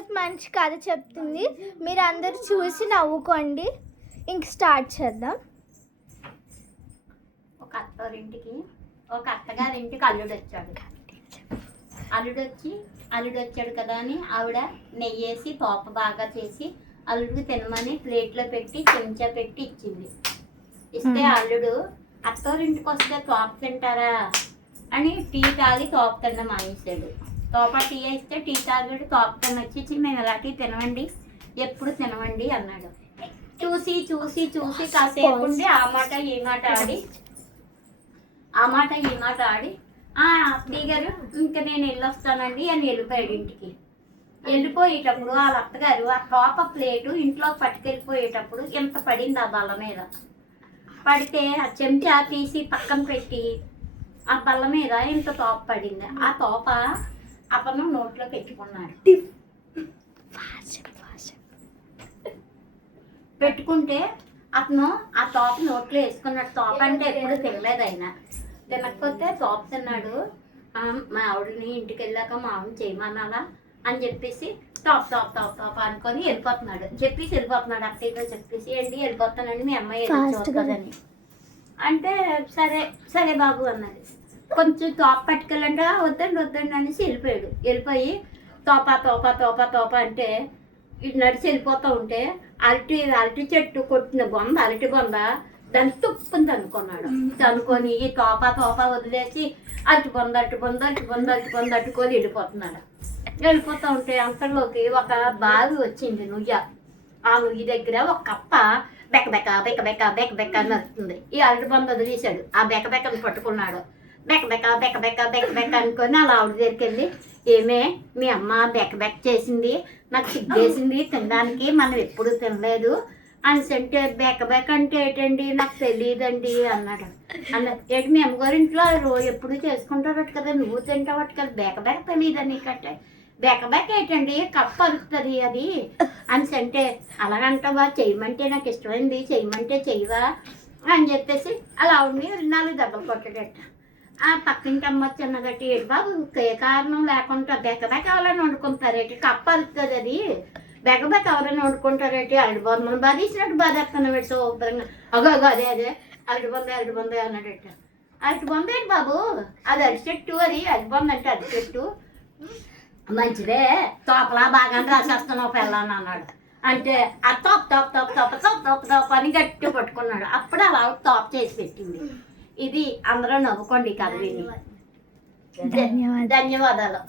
ఈరోజు మంచి కథ చెప్తుంది. మీరు అందరు చూసి నవ్వుకోండి. ఇంక స్టార్ట్ చేద్దాం. ఒక అత్తగారింటికి అల్లుడు వచ్చాడు కదా అని ఆవిడ నెయ్యేసి తోప బాగా చేసి అల్లుడికి తినమని ప్లేట్లో పెట్టి చెంచా పెట్టి ఇచ్చింది. ఇస్తే అల్లుడు అత్తవారింటికి వస్తే తోప తింటారా అని టీ తాగి తోప తినడం మానేశాడు. తోప టీ వేస్తే టీ తాగాడు. తోప తినొచ్చి మేము ఇలాంటివి తినవండి, ఎప్పుడు తినవండి అన్నాడు. చూసి చూసి చూసి కాసేపు ఉండి ఆ మాట ఈ మాట ఆడి అత్తయ్య గారు ఇంకా నేను వెళ్ళొస్తానండి అని వెళ్ళిపోయాడు ఇంటికి. వెళ్ళిపోయేటప్పుడు వాళ్ళ అత్తగారు ఆ తోప ప్లేటు ఇంట్లో పట్టుకెళ్ళిపోయేటప్పుడు ఎంత పడింది ఆ బల్ల మీద. పడితే ఆ చెంచా తీసి పక్కన పెట్టి ఆ బల్ల మీద ఇంత తోప పడింది. ఆ తోప అతను నోట్లో పెట్టుకున్నాడు. పెట్టుకుంటే అతను ఆ తోప నోట్లో వేసుకున్నాడు. తోప అంటే ఎప్పుడు తినలేదు ఆయన. తినకపోతే తోప తిన్నాడు. మా ఆవిడని ఇంటికి వెళ్ళాక మా ఆవిడని చేయమన్నాలా అని చెప్పేసి తోప తోప తోప తోప అనుకొని వెళ్ళిపోతున్నాడు. అత్తయ్యతో చెప్పేసి ఏంటి వెళ్ళిపోతానండి మీ అమ్మాయి చూస్తుందని అంటే సరే బాబు అన్నది. కొంచెం తోప పట్టుకెళ్ళండి వద్దండి అనేసి వెళ్ళిపోయి తోప తోప తోప తోప అంటే నడిచి వెళ్ళిపోతూ ఉంటే అరటి చెట్టు కొట్టిన అరటి బొంద దాన్ని తుప్పుని అనుకొని ఈ తోప వదిలేసి అరటి బొంద అట్టుకొని వెళ్ళిపోతూ ఉంటే అంతలోకి ఒక బావి వచ్చింది నుయ్య. ఆ నుయ్యి దగ్గర ఒక కప్ప బెక్క అని వస్తుంది. ఈ అరటి బొంద వదిలేశాడు. ఆ బెక్కని పట్టుకున్నాడు. బెక్క అనుకొని అలా ఆవిడ దగ్గరికి వెళ్ళి ఏమే మీ అమ్మ బెక్క చేసింది, నాకు సిగ్గేసింది తినడానికి, మనం ఎప్పుడు తినలేదు అనేసి అంటే బెక్క అంటే ఏంటండి నాకు తెలియదండి అన్నాడు. ఏంటి మీ అమ్మగారింట్లో ఎప్పుడు చేసుకుంటారట కదా, నువ్వు తింటావట కదా, బెక్క తెలియదా నీకంటే బెక్క ఏంటండి కప్ప అరుస్తుంది అది అనేసి అంటే అలాగంటావా, చేయమంటే నాకు ఇష్టమైంది చేయమంటే చెయ్యవా అని చెప్పేసి అలా ఆవిడని 4 దెబ్బలు కొట్టాడట. ఆ పక్కింటి అమ్మ చిన్నగట్టి బాబు ఏ కారణం లేకుండా బెక్క ఎవరైనా వండుకుంటారేటి, కప్ప అరుస్తుంది అది బెక్క ఎవరైనా వండుకుంటారేటి, అరటి బొమ్మను బాధేసినట్టు బాధేస్తున్నాడు శుభ్రంగా. అగో అదే అరటి బొంద అన్నాడట. అరటి బొంద ఏంటి బాబు, అది అరటి చెట్టు, అది అరటి బొంద అంటే అరటి చెట్టు మంచిదే, తోపలా బాగా రాసేస్తున్నావు పిల్లని అన్నాడు. అంటే ఆ తోప అని గట్టి పట్టుకున్నాడు. అప్పుడు అలా తోప చేసి పెట్టింది. ఇది అందరూ నవ్వుకోండి కథ విని. ధన్యవాదాలు.